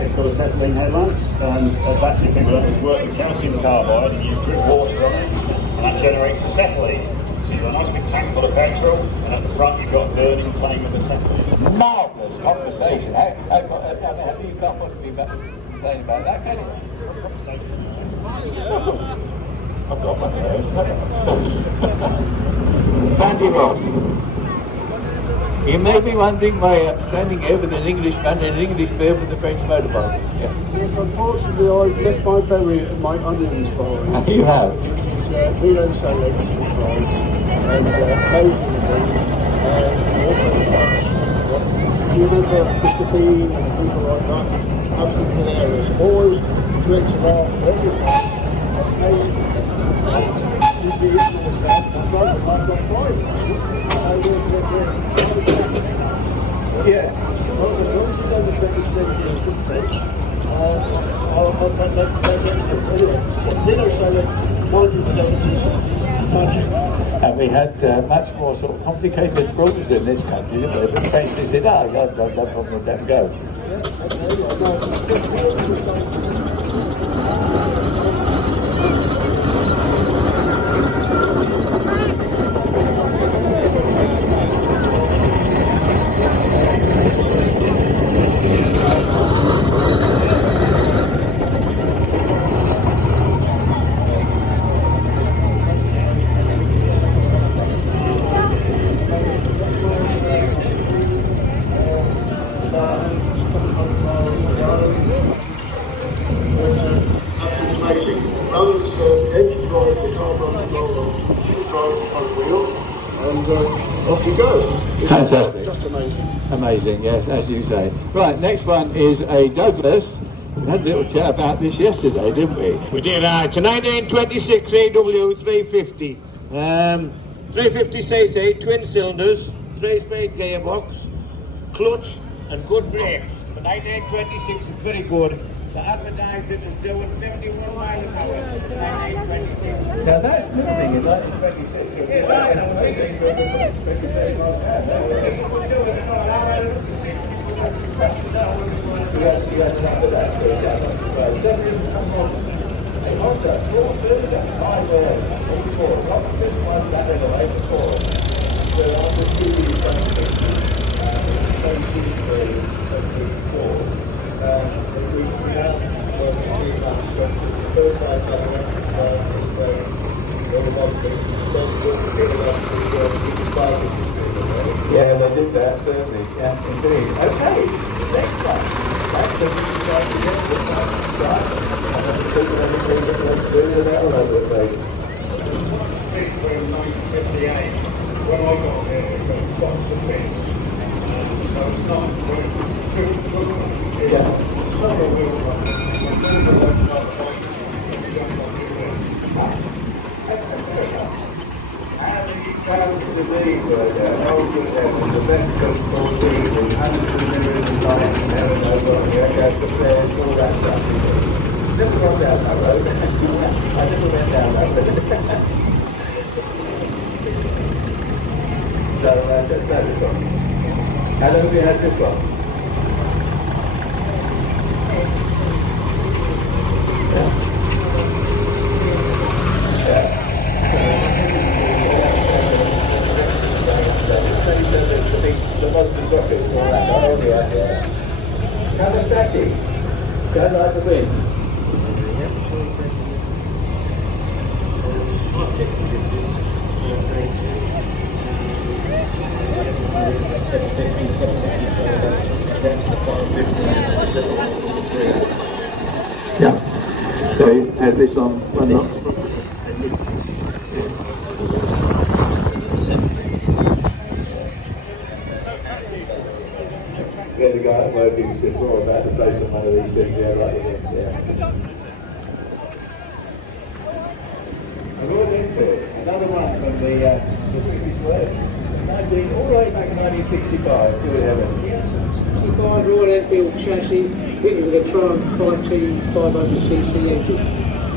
It's got a settling headlamps, and that's if people don't work with calcium carbide and you drip water on it, and that generates acetylene. So you've got a nice big tank full of petrol, and at the front you've got a burning flame with acetylene. Marvellous conversation. Have you got what to be saying about that, can you? I've got one of those. Sandy Ross. You may be wondering why I'm standing here with an Englishman in an English field with a French motorbike. Yeah. Yes, unfortunately I've left my berry and my onions for him. You have? It's Velo Salads and fries and occasionally do you remember Mr. Bean and people like that? Absolutely hilarious. Always twitch around everything. Just the issue of that, I've got Friday. Yeah. As long as you don't the 20% pitch, I'll make that extra. Anyway, Velo Salads, 1970s, magic. And we had much more sort of complicated problems in this country, didn't we? But the French said, no problem with them, go. Off you go. Fantastic. Just amazing. Amazing, yes, as you say. Right, next one is a Douglas. We had a little chat about this yesterday, didn't we? We did, it's a 1926 AW 350. 350cc, twin cylinders, 3-speed gearbox, clutch and good brakes. The 1926 is very good. They advertised it as doing 71 miles an hour. 1926. Now that's moving in 1926. Yeah, they did that, certainly. Yeah, indeed. Okay, next one. That's the Between 1958, when I got there, it was lots of things. So it's not too yeah. The best coach for the season, and the living in life, never know what the players, all that stuff. Never gone down that road. I never went down that road. So that's this one. How long have you had this one? Yeah. The monster rockets and all that. Oh yeah. Kawasaki. Don't like the wind. Yeah. So you had this on one up. Yeah, the guy at work who said, "Oh, about to place on one of these things, yeah, like this, yeah." the British West. All the way back in 1965, doing everything. 65 Royal Enfield chassis, fitted with a Triumph 500cc engine.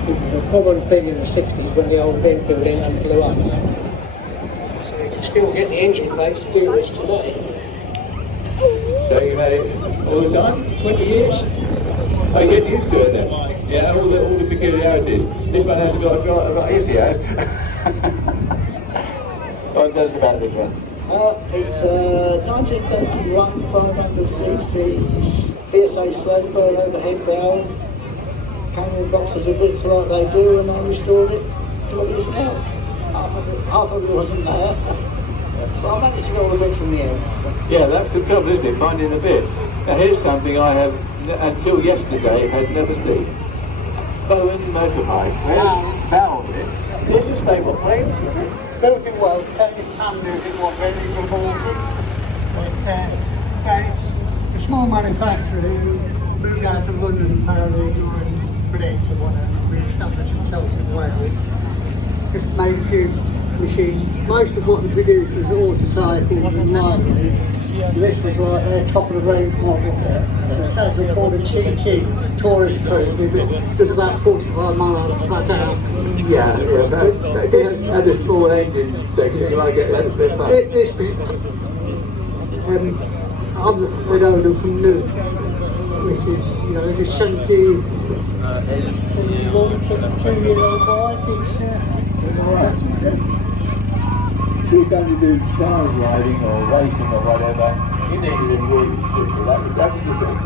It was a common thing in the 60s when the old Enfield engine blew up. So you can still get the engine plates to do this today. So you've had it all the time? 20 years? Oh, you get used to it then? Yeah, all the peculiarities. This one has got a drive, easy as. Go on, tell us about this one. It's a 1931 500cc PSA sled for an overhead valve. Came in boxes of bits like they do, and I restored it to what it is now. Half of it wasn't there. But I managed to get all the bits in the end. Yeah, that's the trouble, isn't it? Finding the bits. Now here's something I have, until yesterday, had never seen. Bowen motorbike. Where found it? This is stable plane. Built it well, technically can move it more ready to hold it. But it's a small manufacturer who moved out of London apparently during Brits or whatever, re-established themselves in Wales. Just made a few machines. Most of what they produced was autocycles and libraries. This was like their top of the range model. It's actually called a TT, tourist food. It does about 45 miles per hour. Yeah, if it had a small engine section, you might get a little bit fun. This bit, I'm an owner from Newton, which is, you know, the 71, 72-year-old bike. It's You're going to do trial riding or racing or whatever, you needed a wheel slipper. That was the thing.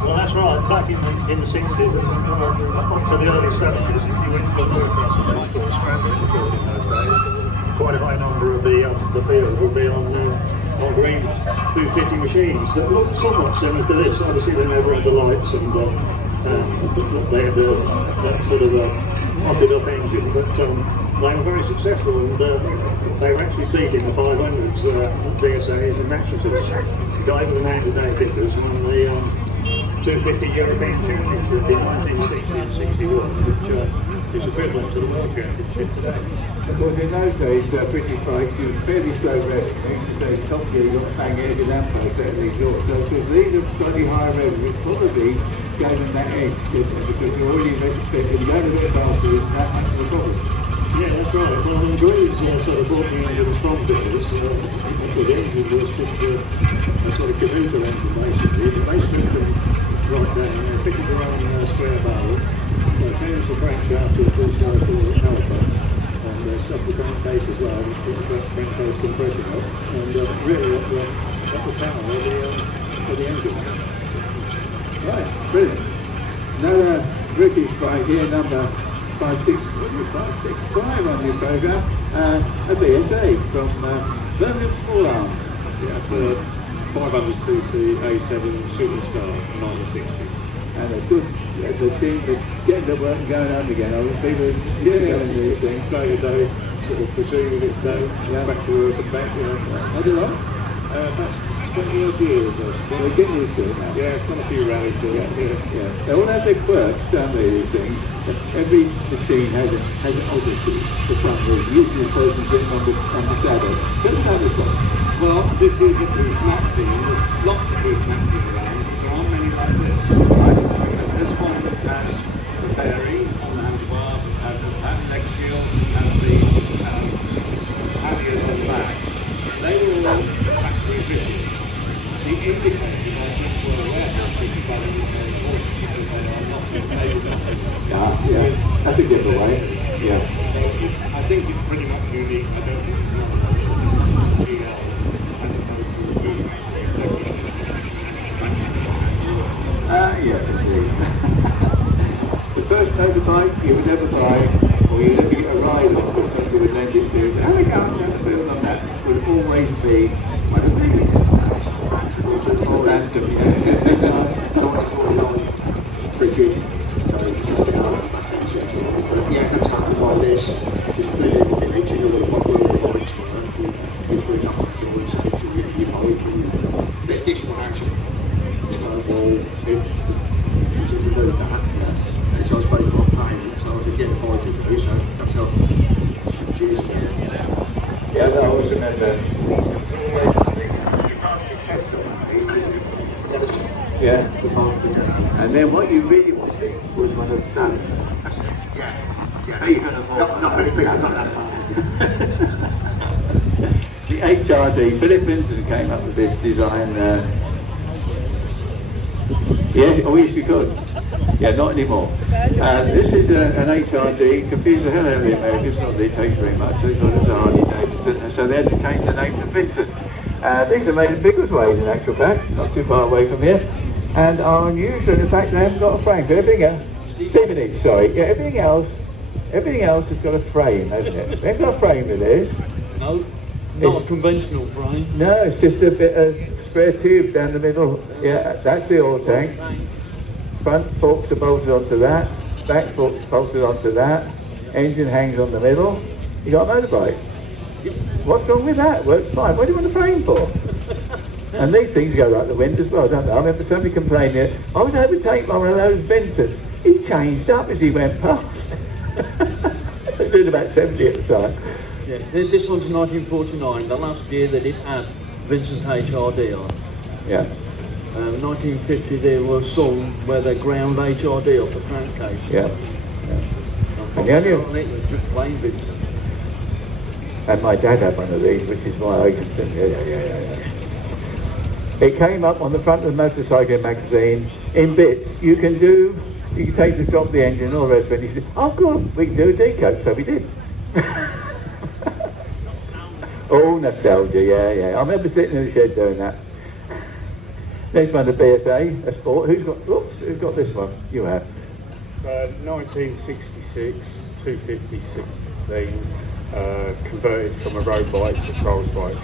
Well, that's right. Back in the 60s and up to the early 70s, if you went to the motocross and went for a scramble in those days, quite a high number of the field would be on Green's 250 machines that looked somewhat similar to this. Obviously, they never had the lights and they had that sort of potted up engine, but they were very successful and they were actually beating the 500s, DSAs and mattresses. Guy with the name of Dave Vickers won the 250 European Championship in 1960 and 61, which is equivalent to the World Championship today. Of course, in those days, British bikes used fairly slow revving. They used to say top gear, you've got to bang edge and lamppost out of the exhaust. So, of course, these are slightly higher revving, which probably gave them that edge, because you're already registered, you go a bit faster, that much of a problem. Yeah, that's right. Well, the Greens sort of brought me into the strong bidders. The engine was just a sort of commuter engine, basically. But they stripped them right down. They fitted their own square barrel. They changed the crankshaft to a full-size caliper. And they stuffed the crankcase as well, which put the crankcase compression up. And really up the power of the engine. Right, brilliant. Another British bike here, number 565 on your programme, a BSA from Birmingham Small Arms. Yeah, it's a 500cc A7 Shooting Star, 1960. And a good, it's a team that's getting to work and going home again. I mean, people doing these things. Day to day, sort of pursuing its day, back to work and back, you know. How do you like? About 20 odd years. They're getting used to it now. Yeah, it's done a few rallies here. Yeah. They all have their quirks, don't they, these things? Every machine has an oddity for some reason. Usually the person sitting on the saddle. Tell us how this works. Well, this is a cruise maxi. There's lots of cruise maxis around. There aren't many like this. This one has the Fayre on the handlebars, has the leg shield, has the panniers on the back. They were all factory fitted. The indicators on which were warehouse fitted by the because they are not made. Yeah, that's a giveaway. Yeah. So I think it's pretty much unique. I don't think it's another GL as opposed to a cruise maxi. Yes, indeed. The first motorbike you would ever buy, or you're looking at a ride on, or something would lend it to, how we go and film on that would always be one of these. Or ransom, Frigid. Yeah, that's happened by this. It's brilliant. It literally knows what the bikes were. It's really not doing something you know, you can get this one actually. It's got a ball, which is remove that. And so I suppose you've got pain, so I was again bike to do, so that's how cheers. Even more. Not very big, not that far. The HRD, Philip Vincent came up with this design. Yes, oh yes you could. Yeah, not anymore. This is an HRD, confused the hell out of the Americans, not that it takes very much, they thought it was a Harley Davidson, so they had to change the name to Vincent. These are made in Biggleswade in actual fact, not too far away from here, and are unusual, in fact they haven't got a frame, but everything else, Stevenage, sorry, yeah, everything else has got a frame, hasn't it? They haven't got a frame with this. No, not a conventional frame. No, it's just a bit of square tube down the middle. Yeah, that's the oil tank. Front forks are bolted onto that. Back forks bolted onto that. Engine hangs on the middle. You got a motorbike. What's wrong with that? Works fine. What do you want a frame for? And these things go like the wind as well, don't they? I remember somebody complaining here, I was overtaken by one of those Vincents. He changed up as he went past. He was about 70 at the time. Yeah, this one's 1949. The last year they did add Vincent HRD on. Yeah. 1950 there was some where they ground HRD off the crankcase. Yeah. And the only on it was just plain Vincent. And my dad had one of these, which is why I can think, yeah. It came up on the front of the motorcycling magazine in bits. You can take the drop the engine, all the rest of it. He said, oh good, we can do a decoat, so we did. Oh, nostalgia, yeah. I remember sitting in the shed doing that. Next one, the BSA, a sport. Who's got this one? You have. 1966, 250 converted from a road bike to trials bike.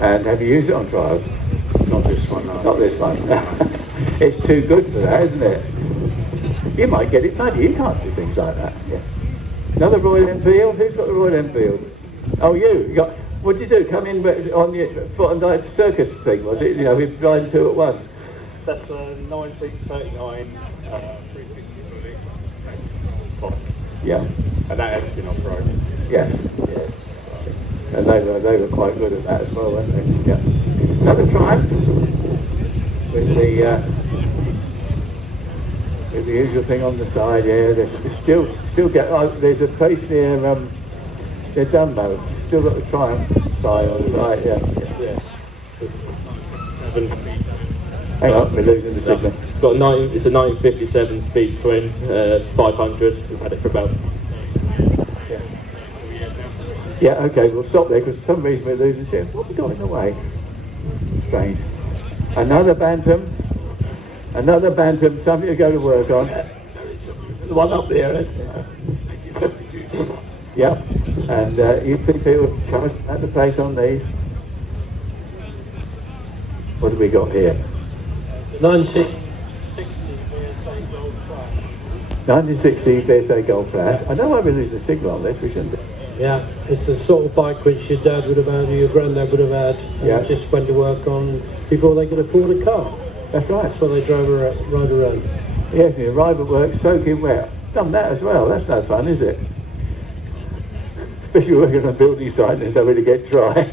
And have you used it on trials? Not this one, no. Not this one. It's too good for that, isn't it? You might get it muddy. You can't do things like that. Yeah. Another Royal Enfield. Who's got the Royal Enfield? Oh, you got. What did you do? Come in on your foot and like circus thing, was it? You know, we're riding two at once. That's a 1939 350 bullet. Yeah. And that has been off-road. Yes. Yeah. And they were quite good at that as well, weren't they? Yeah. Another Triumph with the usual thing on the side. Yeah. There's still get. There's a place near Dunmo. Still got the Triumph sign on the side. Yeah. Hang on, we're losing the signal. It's got it's a 1957 speed twin, 500. We've had it for about. Yeah, okay, we'll stop there because for some reason we're losing signal. What have we got in the way? Strange. Another Bantam, something to go to work on. The one up there. Yeah, and you see people charged at the place on these. What have we got here? 1960 BSA Gold Flash. I know why we're losing the signal on this, we shouldn't. Yeah, it's the sort of bike which your dad would have had, or your granddad would have had, and just went to work on before they could afford a car. That's right. That's why they ride around. Yes, you arrive at work soaking wet. Done that as well, that's no fun, is it? Especially working on a building site and there's nowhere to get dry.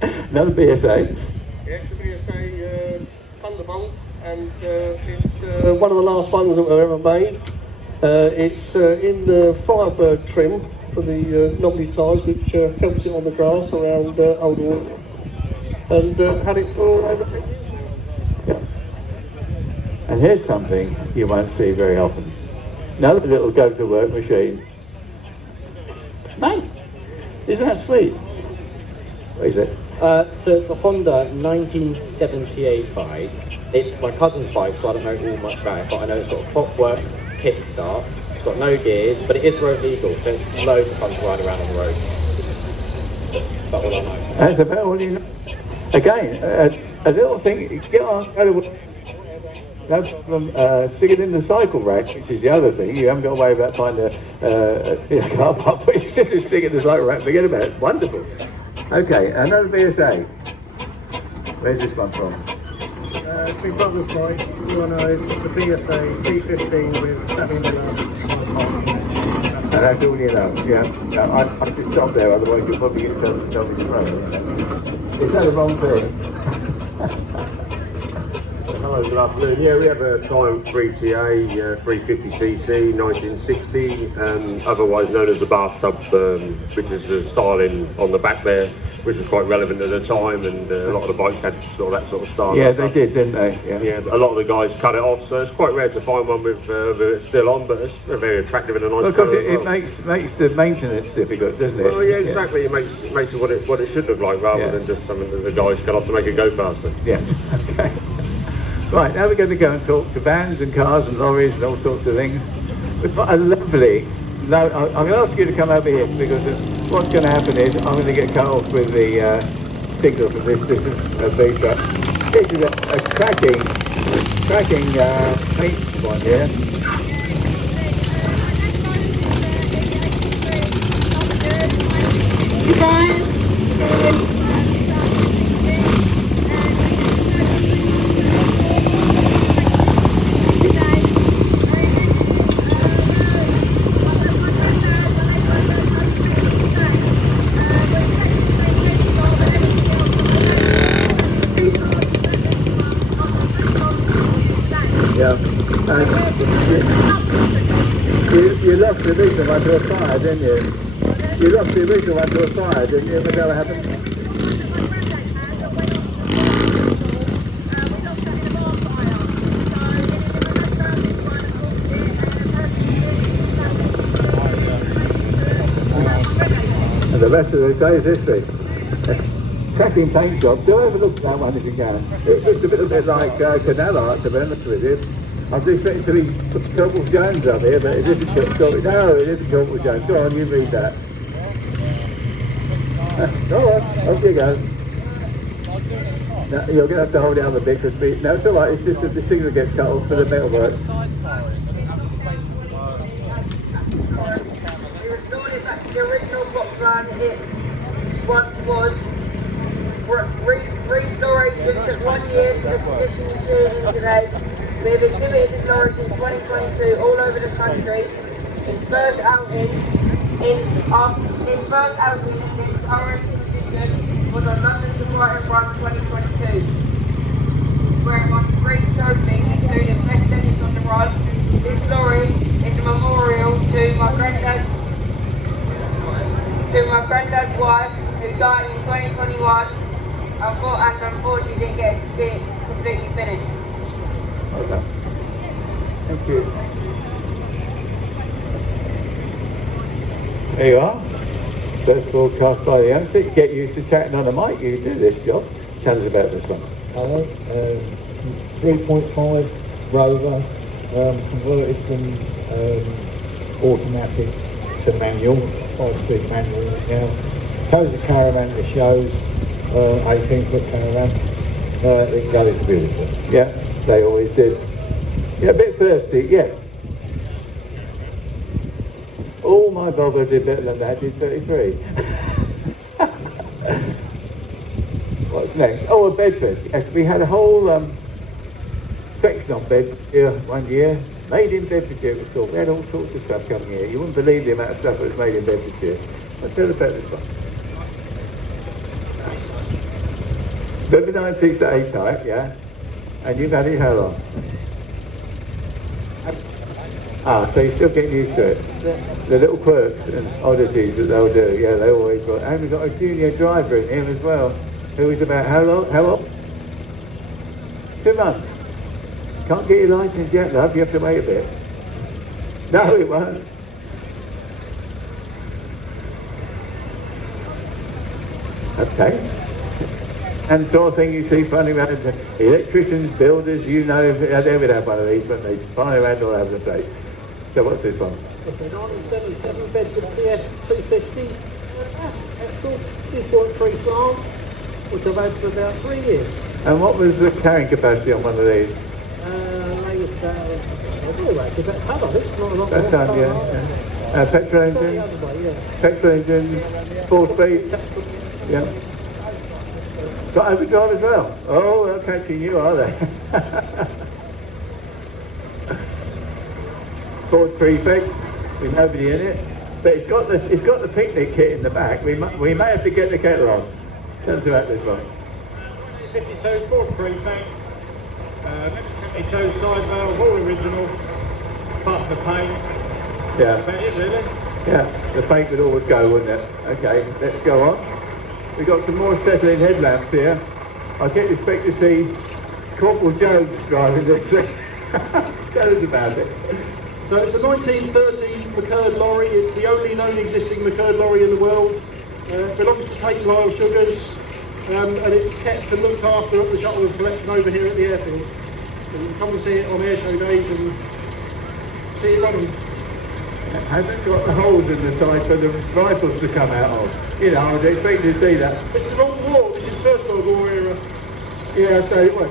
Another BSA. Yeah, it's a BSA Thunderbolt, and it's one of the last ones that were ever made. It's in the Firebird trim for the knobbly tyres, which helps it on the grass around Old Warden, and had it for over 10 years. Yeah. And here's something you won't see very often. Another little go-to-work machine. Mate, isn't that sweet? What is it? So it's a Honda 1978 bike. It's my cousin's bike, so I don't know all much about it, but I know it's got a clockwork kickstart. It's got no gears, but it is road legal, so it's loads of fun to ride around on the roads. That's about all I know. That's about all you know. Again, a little thing, get on, go to work. No problem, stick it in the cycle rack, which is the other thing. You haven't got to worry about finding a car park, but you simply stick it in the cycle rack, forget about it. Wonderful. Okay, another BSA. Where's this one from? It's my brother's bike. You know, it's a BSA C15 with 7 And that's all you know, yeah. I should stop there, otherwise you'll probably get yourself in trouble. Is that the wrong thing? Hello. Hello, good afternoon. Yeah, we have a Triumph 3TA 350cc 1960, otherwise known as the bathtub, which is the styling on the back there, which was quite relevant at the time, and a lot of the bikes had sort of that sort of style. Yeah, they did, didn't they? Yeah, a lot of the guys cut it off, so it's quite rare to find one with it still on, but it's very attractive and a nice Because colour as it well. makes the maintenance difficult, doesn't it? Well, yeah, exactly. It makes it what it should look like, rather than just something that the guys cut off to make it go faster. Yeah, okay. Right, now we're going to go and talk to vans and cars and lorries and all sorts of things. We've got a lovely... No, I'm going to ask you to come over here, because what's going to happen is I'm going to get cut off with the signal from this. This is a big truck. This is a cracking paint one here. You lost the original one to a fire, didn't you? You lost the original one to a fire, didn't you? Was that what happened? And the rest of the day is history. Cracking paint job. Do overlook that one if you can. It looks a little bit like canal art, to be honest with you. I was expecting to be Corporal Jones up here, but it isn't Corporal. No, it isn't Corporal Jones. Go on, you read that. Go on, off you go. No, you're going to have to hold it up a bit, because no, it's all right. It's just that the signal gets cut off for the metalwork. The original box run, it was restoration took 1 year to the condition you see it in today. We have exhibited this lorry since 2022 all over the country. His first outing in its current condition was on London to Brighton Run 2022, where it won 3 trophies, including Best Dennis on the Run. This lorry is a memorial to my granddad's wife, who died in 2021, and unfortunately didn't get to see it completely finished. Okay. Thank you. There you are. First broadcast by the MC. Get used to chatting on the mic. You do this job. Tell us about this one. Hello. 3.5 Rover, converted from automatic to manual, 5-speed manual now. Chose a caravan to shows, 18-foot caravan. It goes beautiful. Yeah, they always did. Yeah, a bit thirsty, yes. All my Volvo did better than that, did 33. What's next? Oh, a Bedford. Yes, we had a whole section on bed here 1 year. Made in Bedfordshire, it was called. We had all sorts of stuff coming here. You wouldn't believe the amount of stuff that was made in Bedfordshire. I'll tell you about this one. Bedford 968 type, yeah? And you've had it how long? So you're still getting used to it. The little quirks and oddities that they'll do, yeah, they always got. And we've got a junior driver in here as well, who is about how long? How long? 2 months. Can't get your licence yet, love, you have to wait a bit. No, it won't. Okay. And the sort of thing you see flying around, electricians, builders, you know, they would have one of these, but they fly around all over the place. So what's this one? It's a 1977 Bedford CS 250, actual 2.3 plant, which I've had for about 3 years. And what was the carrying capacity on one of these? Latest, I don't know, actually, about a ton, I think. Not a lot That more. time, yeah. Petrol engine? Petrol engine, 4-speed? Yeah. Got overdrive as well? Oh, they're catching you, are they? Ford Prefect, with nobody in it. But it's got the picnic kit in the back. We may have to get the kettle on. Tell us about this one. 52 Ford Prefect, It's outside valve, all original, apart from the paint. Yeah. That's about it, really. Yeah, the paint would always go, wouldn't it? Okay, let's go on. We've got some more settling headlamps here. I didn't expect to see Corporal Jones driving this thing. Tell us about it. So it's a 1930 McCurd lorry. It's the only known existing McCurd lorry in the world. It belongs to Tate Lyle Sugars, and it's kept and looked after at the Shuttleworth collection over here at the airfield. And you can come and see it on air show days and see it running. It hasn't got the holes in the side for the rifles to come out of. You know, I was expecting to see that. It's the wrong war. This is First World War era. Yeah, so what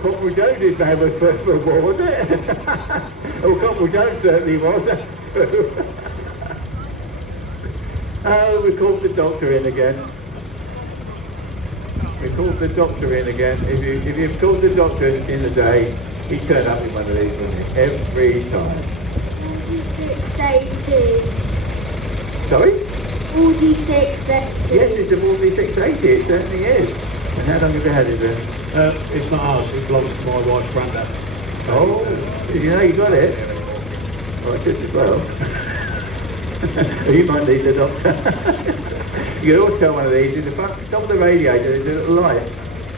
Corporal Jones didn't have was First World War, was it? Well, Corporal Jones certainly was, that's true. Oh, we called the doctor in again. We called the doctor in again. If you've called the doctor in a day, he'd turn up in one of these, wouldn't he? Every time. 4680. Sorry? 4680. Yes, it's a 4680, it certainly is. And how long have you had it then? It's not ours, it belongs to my wife's granddad. Oh, did you know you got it? Well, I did as well. You might need the doctor. You can always tell one of these, in the front, top of the radiator, there's a little light.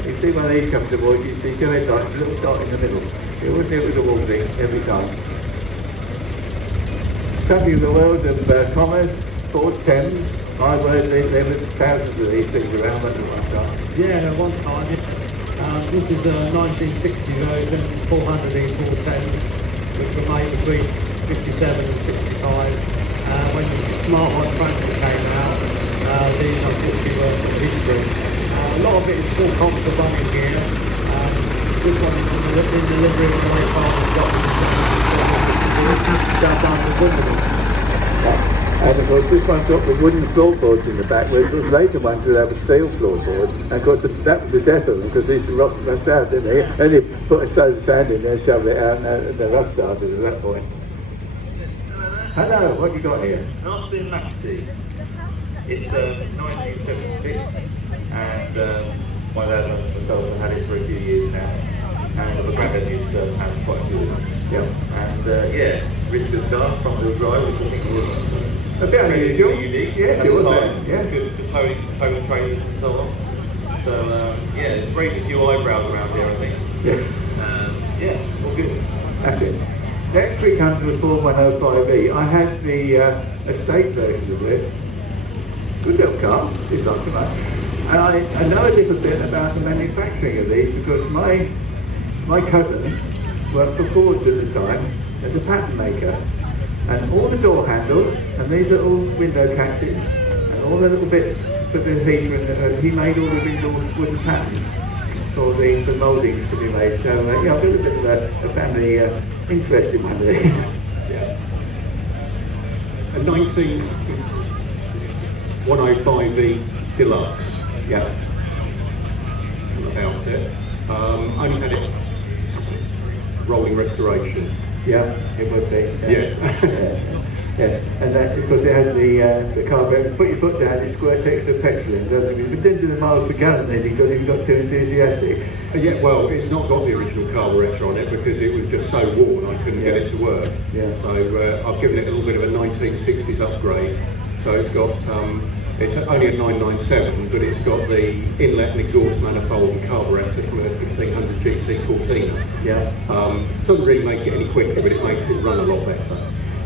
You see one of these comes towards you, see two headlights, a little dot in the middle. You always knew it was a Wolseley, every time. Something in the world of commerce, Ford Thames, I heard there were thousands of these things around at one time. Yeah, one time. This is a 1960 version, 400 Ford Thames, which were made between 57 and 65. When the Smart Hot Transport came out, these unfortunately were from history. A lot of it is still comps of running gear. This one is in delivery on the way farmers got down to Wimbledon. And of course this one's got the wooden floorboards in the back, whereas the later ones would have a steel floorboard. And of course that was the death of them, because these rust out, didn't they? And they put a stone of sand in there, shoved it out, and the rust started at that point. Hello, what you got here? Austin Maxi. It's 1976, and my dad and myself have had it for a few years now, and the granddad used to have quite a few of them. Yeah. And yeah, really good car, front wheel drive, which I think was a bit unusual. Unique. Yes, it was there. Yeah. Good for towing trailers and so on. So yeah, it's raised a few eyebrows around here, I think. Yeah. Yeah, all good. That's it. The X300 was 4105E. I had the estate version of this. Good little car, it's not so much. And I know a little bit about the manufacturing of these because my cousin worked for Ford at the time as a pattern maker. And all the door handles and these little window catches and all the little bits for the heater and he made all the wooden patterns for the mouldings to be made. So yeah, I've got a bit of a family interest in one of these. Yeah. A 105V Deluxe. Yeah. About it. Only had it rolling restoration. Yeah, it would be. Yeah. Yeah. And that because it has the carburetor. Put your foot down, it squirts extra petrol in, doesn't it? But then to the miles per gallon then because you've got too enthusiastic. Yeah, well, it's not got the original carburetor on it because it was just so worn I couldn't get it to work. Yeah. So I've given it a little bit of a 1960s upgrade. So it's got, it's only a 997, but it's got the inlet and exhaust manifold and carburetor from a 1500 GC14. Yeah. Doesn't really make it any quicker, but it makes it run a lot better.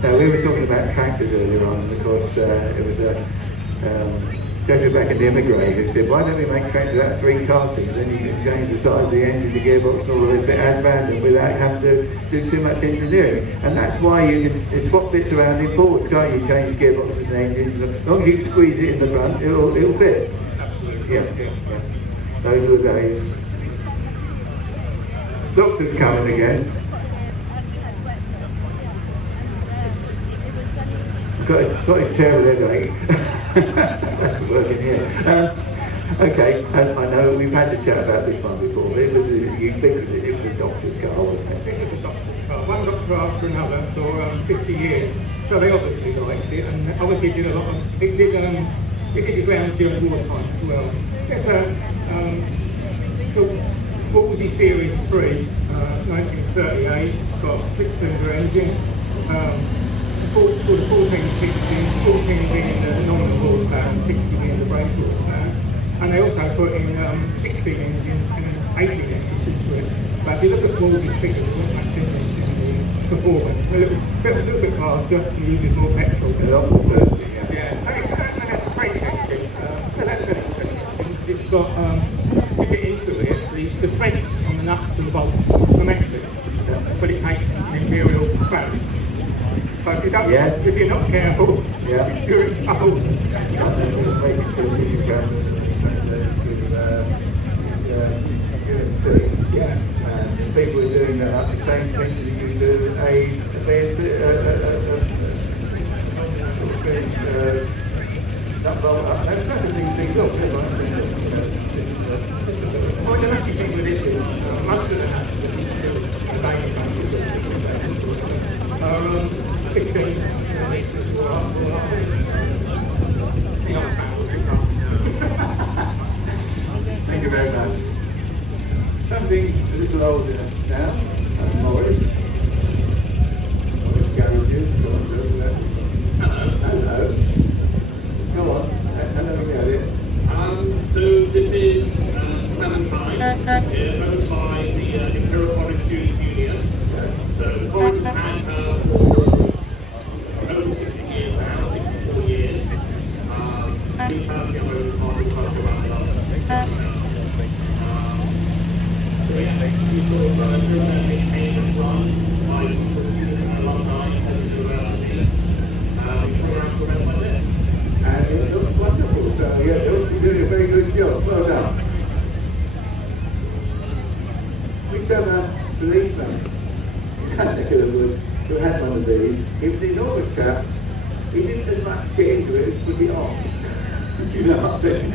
Now we were talking about tractors earlier on, and of course it was a gentleman back in the Emigrate who said, why don't we make tractors out of 3 castings, then you can change the size of the engine, the gearbox and all of this at random without having to do too much engineering. And that's why you can swap bits around in Ford, so you change gearboxes and engines, as long as you squeeze it in the front, it'll fit. Absolutely. Yeah. Those are the days. Doctor's coming again. Got his terrible headache. That's working here. Okay, and I know we've had to chat about this one before. It was a doctor's car, wasn't it? It was a doctor's car. One doctor after another for 50 years. So they obviously liked it, and obviously did a lot of. It did the grounds during wartime as well. It's a Wolsey Series 3, 1938. It's got a 6-cylinder engine. Sort of 1416, 14 being the nominal horsepower and 60 being the brake horsepower. And they also put in 16 engines and 18 engines into it. But if you look at Wolsey's figures, it's not much difference in the performance. A little bit faster and uses more petrol. Yeah, and it's a great engine. It's got, to get into it, the threads on the nuts and bolts are metric, but it makes an imperial spank. So if you're not careful, you're in trouble. Yeah, and people are doing the same thing that you do Well, the lucky thing with this is most of the are 15. Thank you very much. Something a little older now, Morris. Morris Garages. Hello. Go on. Hello, get it. So this is Valentine, owned by the Imperial College Students Union. So the college has had her for over 60 years now, 64 years. We personally are over the market for around the last 6 years. So yeah, we sort of maintain and run by alumni and university programs for events like this. And it looks wonderful, so yeah, you're doing a very good job. Well done. We used to have a policeman in that neck of the woods who had one of these. He was an enormous chap. He didn't as much get into it as put it on. You know what I'm saying?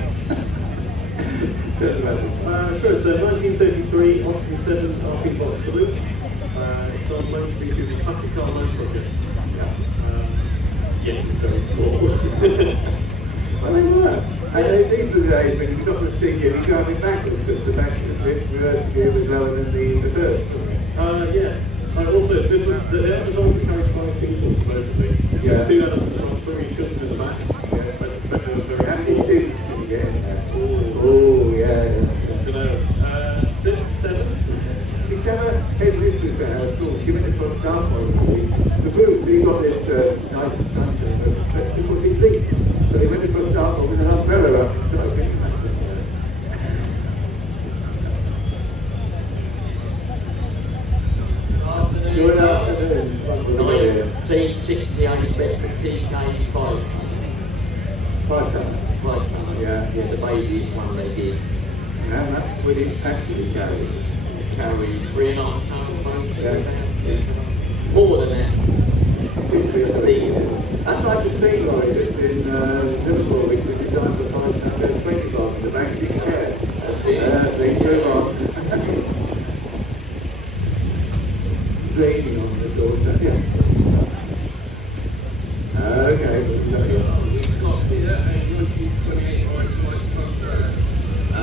Sure, so 1933, Austin 7 RP Box Salute. It's on loan to be through the Classic Car Loan Project. Yes, it's very small. Well, they were. And these were the days when you got the stick in, you driving backwards because the back reverse gear was lower than the first. Yeah. Also, this was, the air was only carried 5 people, supposedly. Yeah. 2 adults and 3 children in the back. Yeah, I suspect they were very How many students did you get in there? Oh, yeah. You know, 6, 7. He's never head mistress at our school. She went across staff one week. The group, he got this nice sunset, but it was in leaked. So he went across staff with an umbrella up. So 1968 Bedford TK 5 ton. Yeah, the baby's one they did. How much would it actually carry? Carry 3.5 tons, Yeah. more than that. That's like the steam lorry that's in Liverpool, which was designed for 5 tons and 20 miles in the back, didn't care. They drove on. Raining on the doorstep, yeah. Okay. We've got here a 1928 Orange White Contract. A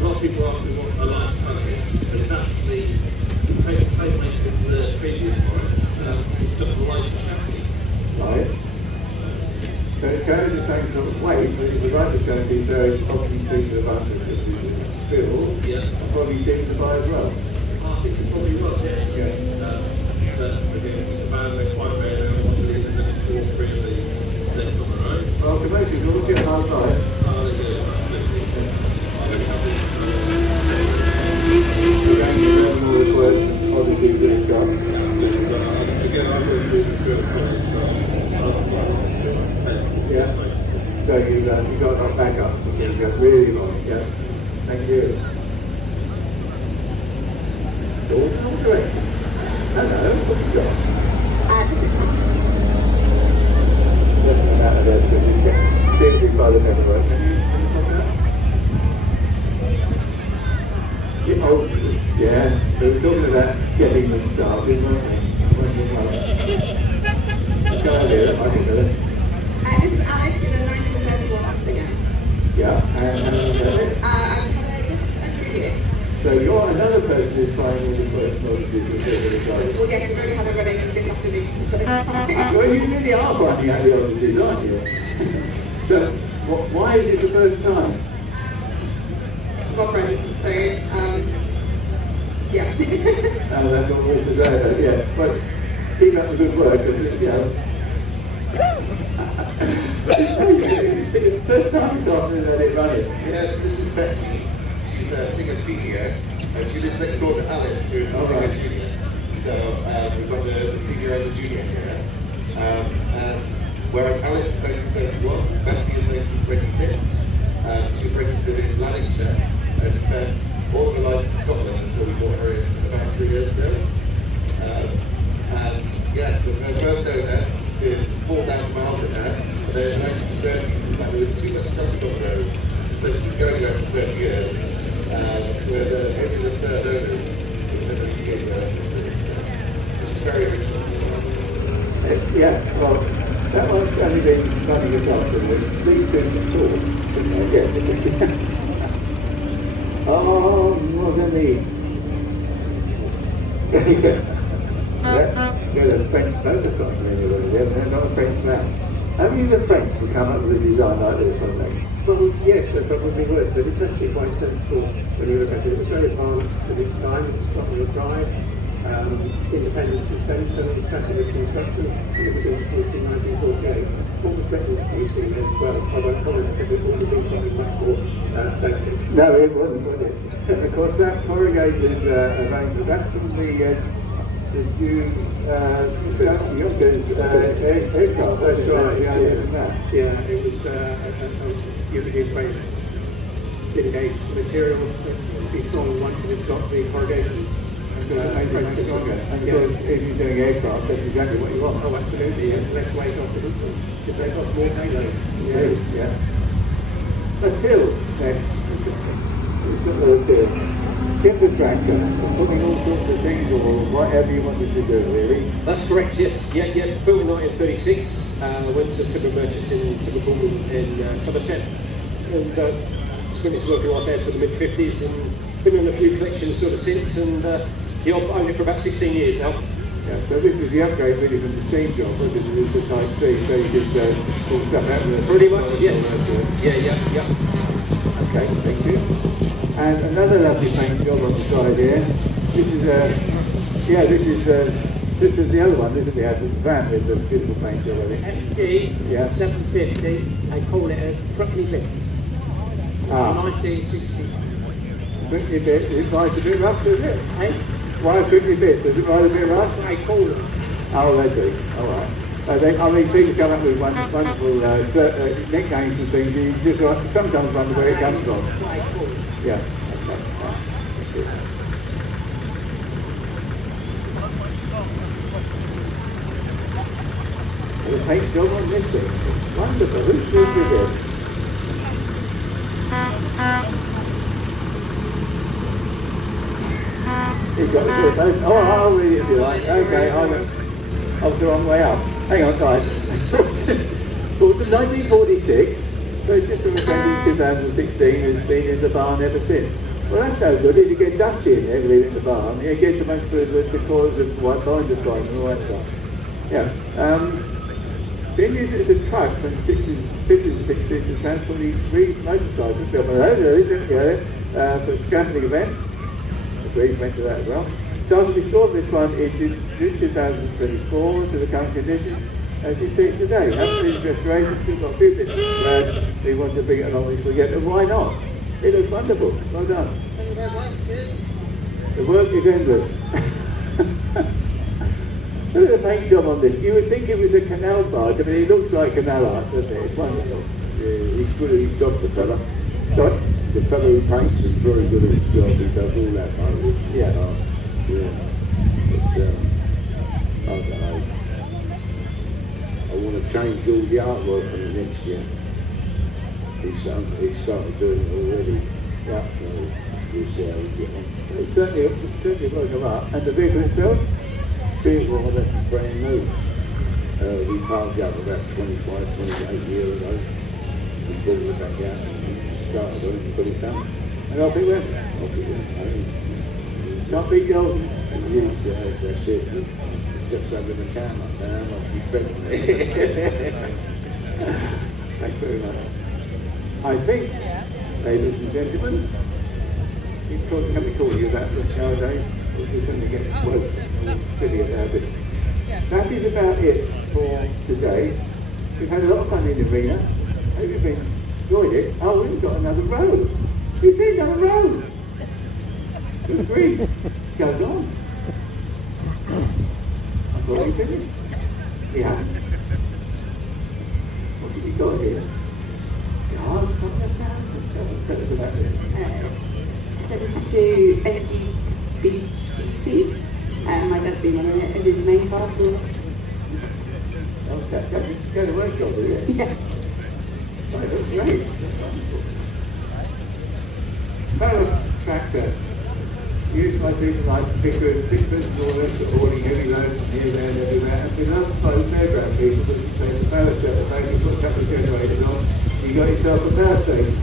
lot of people ask me what a light ton is, but it's actually the same length as the previous Orange. It's just a light chassis. Right. So it carries the same sort of weight, but it's the right chassis, so it's probably cheaper to buy that you fill, and probably cheaper to buy as well. I think it probably was, yes. Yeah. But again, it's a band they're quite rare. I want to leave it at 2 or 3 of these left on the road. Well, commercials will look at hard life. Oh, they do, absolutely. We're going to learn more requests and obviously this stuff. Yeah. So you got that backup. Yeah. Really long. Yeah. Thank you. All correct. Hello. What you got? Out of there, so you get big by the network. Yeah, so we're talking about getting them started, weren't we? Go ahead, I can do it. This is Alice in the 1931 once again. Yeah, and I've had it just a few years. so you're person is playing all the first noises with the guys. Well, yes, we've only had a running this afternoon. Well, you really are finding out the oddities, aren't you? So, why is it the first time? My friends, so, yeah. Oh, that's what we're to say, though, yeah. Well, keep up the good work, and, you know. It's the first time it's often that it running. Yes, this is Betsy. She's a singer senior, and she lives next door to Alice, who is a singer junior. So we've got the senior and the junior here. Whereas Alice is 1931, Betsy is 1926. She was registered in Lanarkshire and spent all her life in Scotland until we bought her in about 3 years ago. And yeah, her first owner did 4,000 miles in her, and then in 1930, in fact, there was too much traffic on the road, so she's been going there for 30 years. With only the third owner, it's very rich. Yeah, well, that one's only been running as often as these two talk. Yeah. Oh, more than me. There's a French motorcycle anyway, they're not a French man. Have you the French who come up with a design like this one then? Well, yes, I probably would, but it's actually quite sensible when you look at it. It was very advanced at its time. It's front-wheel drive, independent suspension, chassis construction. It was introduced in 1948. What was better introducing as well? I won't comment because it would have been something much more basic. No, it wasn't, was it? And of course, that corrugated arrangement, that's from the Yonkers aircraft. That's right, yeah. Yeah, it was European frame litigate material that would be strong once it had got the corrugations. And of course, if you're doing aircraft, that's exactly what you want. Oh, absolutely, and less weight off the hook. Because they've got more payload. Yeah. But Phil, next. It's a little Phil. Get the tractor, putting all sorts of things or whatever you wanted to do, really. That's correct, yes. Yeah, built in 1936. Went to timber merchants in Liverpool in Somerset. And spent his working life there till the mid-50s and been in a few collections sort of since. And he owned it for about 16 years now. Yeah, so this is the upgrade really from the steam job, but this is the Type C, so you just pull stuff out of the... Pretty much, yes. Yeah. Okay, thank you. And another lovely paint job on the side here. This is this is the other one, isn't it? The van with the beautiful paint job on it. FG 750, they call it a Brooklyn Bit. 1960. Brooklyn Bit, it rides a bit rough, does it? Hey? Why a Brooklyn Bit? Does it ride a bit rough? They call it. Oh, they do. Alright. People come up with wonderful nicknames and things, you just sometimes wonder where it comes from. Yeah. Okay. The paint job on this thing. It's wonderful. Who's doing this? He's got the photo. Oh, I'll read it if you like. Okay, I was the wrong way up. Hang on, guys. Well, 1946, so it's just in 2016, it's been in the barn ever since. Well, that's no good. If you get dusty in there, leave it in the barn, it gets amongst the coils of white binder foam and all that stuff. Yeah. Being used as a truck from 50s and 60s to transport these 3 motorcycles for scrambling events. Agreed, went to that as well. So as we saw this one in 2024 to the current condition, as you see it today. Absolutely restoration, still got a few bits we want to bring it along this weekend, and why not? It looks wonderful. Well done. Thank you very much. Cheers. The work is endless. Look at the paint job on this. You would think it was a canal barge. I mean, it looks like canal art, doesn't it? It's wonderful. Yeah, he's good at his job, the fella. The fellow who paints is very good at his job. He does all that part of it. Yeah. Yeah. But, I don't know. I want to change all the artwork for the next year. He's started doing it already. Yeah. So we'll see how we get on. It certainly will come up. And the vehicle itself? Well, that's brand new. We parked up about 25, 28 years ago. We brought it back out and started on it and put it down. And off it went? Off it went. Not be golden. That's it. Just having the camera down, must be friendly. Thanks very much. I think, ladies and gentlemen, can we call you that nowadays? Or we're going to get woke and silly about it. That is about it for today. We've had a lot of fun in the arena. Hope you've enjoyed it. Oh, we've got another row. You see another row? 2, 3. Goes on. I thought we finished. Yeah. What have you got here? Oh, tell us about this. 72 LGBT. My dad's been on it as his main car for. Okay, go to workshop, do you? Yeah. Right, that's great. Fayre tractor, used by people like pickers and all that, hauling heavy loads from here, there, and everywhere. And we love both fairground people, but you take the power set, maybe you put a couple of generators on, you got yourself a power station.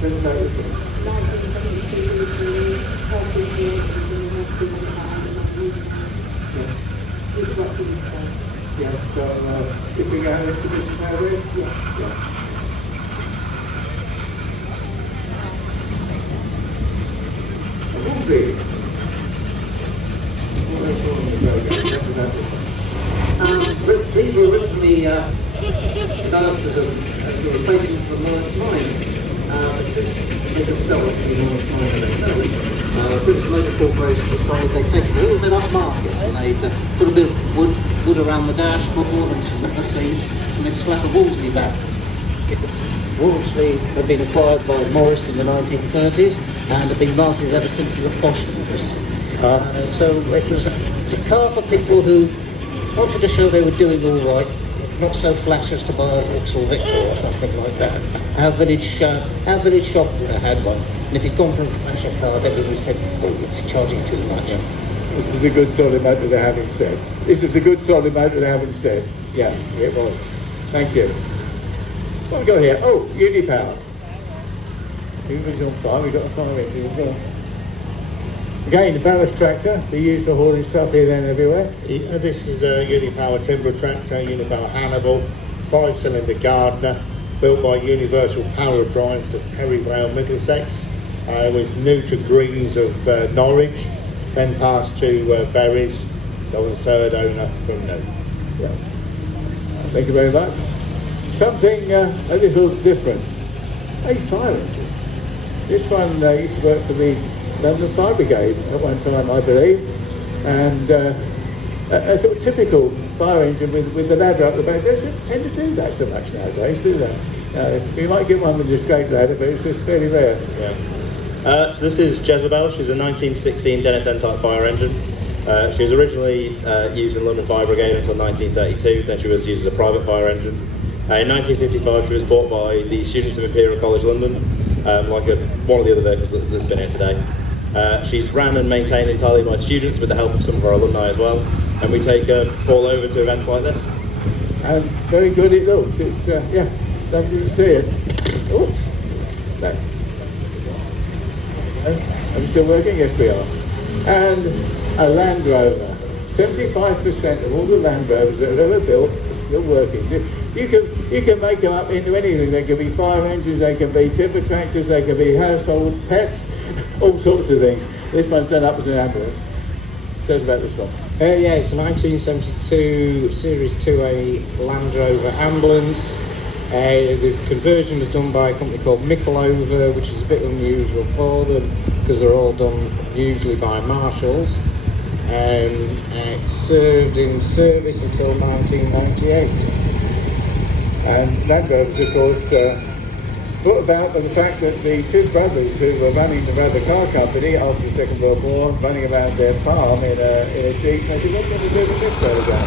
Tell us about this one. 1972 was the whole big year Yeah, so if we go into this area, yeah. A little bit. These were originally developed as a replacement for Morris Mine. But since they could sell it to Morris Mine and they fell it, British Motor Corporation decided they'd take it a little bit up markets and they'd put a bit of wood around the dashboard and some rubber seats and they'd slap a Wolseley back. Wolseley had been acquired by Morris in the 1930s and had been marketed ever since as a posh Morris. So it was a car for people who wanted to show they were doing all right, not so flash as to buy a Vauxhall Victor or something like that. Our village shop had one, and if you'd gone for a flasher car, everybody said, oh, it's charging too much. This is a good solid motor they have instead. This is a good solid motor they have instead. Yeah, it was. Thank you. What have we got here? Oh, Unipower. Everybody's on fire, we've got a fire engine as well. Again, the ballast tractor, they used for hauling stuff here, there and everywhere. This is a Unipower timber tractor, Unipower Hannibal, 5-cylinder Gardner, built by Universal Power Drives at Perry Vale, Middlesex. It was new to Greens of Norwich, then passed to Berries, that was the third owner from new. Yeah. Thank you very much. Something a little different. A fire engine. This one used to work for the London Fire Brigade at one time, I believe, and a sort of typical fire engine with the ladder up the back. They don't tend to do that so much nowadays, do they? You might get one with an escape ladder, but it's just fairly rare. Yeah. So this is Jezebel. She's a 1916 Dennis N-type fire engine. She was originally used in London Fire Brigade until 1932, then she was used as a private fire engine. In 1955 she was bought by the students of Imperial College London, like one of the other vehicles that's been here today. She's run and maintained entirely by students with the help of some of our alumni as well, and we take her all over to events like this. And very good it looks. It's yeah, lovely to see it. Oops. No. Are we still working? Yes, we are. And a Land Rover. 75% of all the Land Rovers that are ever built are still working. You can make them up into anything. They can be fire engines, they can be timber tractors, they can be household pets, all sorts of things. This one's done up as an ambulance. Tell us about this one. Yeah, it's a 1972 Series 2A Land Rover ambulance. The conversion was done by a company called Mickelover, which is a bit unusual for them because they're all done usually by marshals. It served in service until 1998. And Land Rovers, of course, brought about by the fact that the two brothers who were running the Rubber Car Company after the Second World War, running around their farm in a Jeep, they said, "What's going to do with this program?"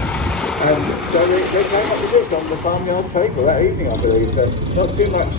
And so they came up with this on the farmyard table that evening, I believe. Not too much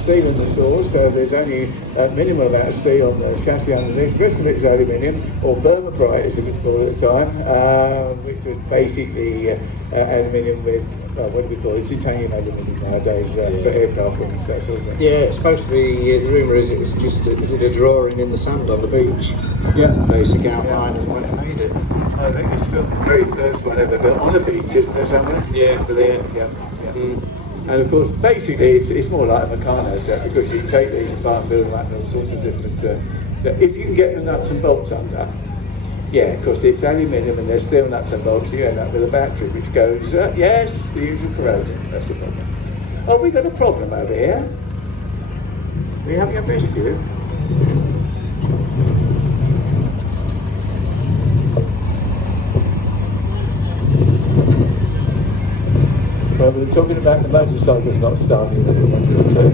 steel in the stores, so there's only a minimal amount of steel on the chassis underneath. The rest of it is aluminium, or Burma-Bright as it was called at the time, which was basically aluminium with what do we call it? It's Italian aluminium nowadays for aircraft and stuff, isn't it? Yeah, it's supposed to be, the rumour is it was just did a drawing in the sand on the beach. Yeah. Basic outline and when it made it. I think it's the very first one ever built on a beach, isn't there, somewhere? Yeah, Yeah. And of course, basically, it's more like a Meccano set, because you take these and buy and build them up and all sorts of different. So if you can get the nuts and bolts under, yeah, of course it's aluminium and there's still nuts and bolts, you end up with a battery which goes, yes, the usual corrosion. That's the problem. Oh, we got a problem over here. Are you having a biscuit? Well, we were talking about the motorcycles not starting that we wanted to do.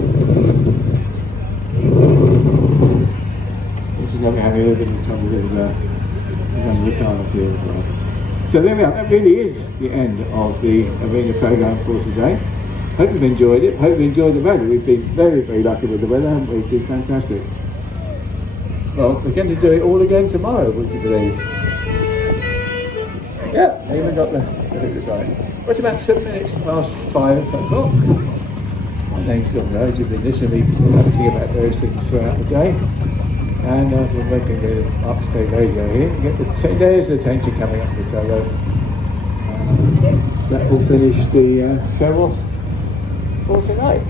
Which is going to have a little bit of trouble with the cars here as well. So there we are, that really is the end of the arena programme for today. Hope you've enjoyed it, hope you enjoyed the weather. We've been very, very lucky with the weather, haven't we? It's been fantastic. Well, we're going to do it all again tomorrow, would you believe? Yeah, I even got the time. Well, it's about 7 minutes past 5 o'clock. My name's John Rhodes. You've been listening to me think about various things throughout the day. And I've been working the upstate radio here. There's the attention coming up the radio. That will finish the show off for tonight.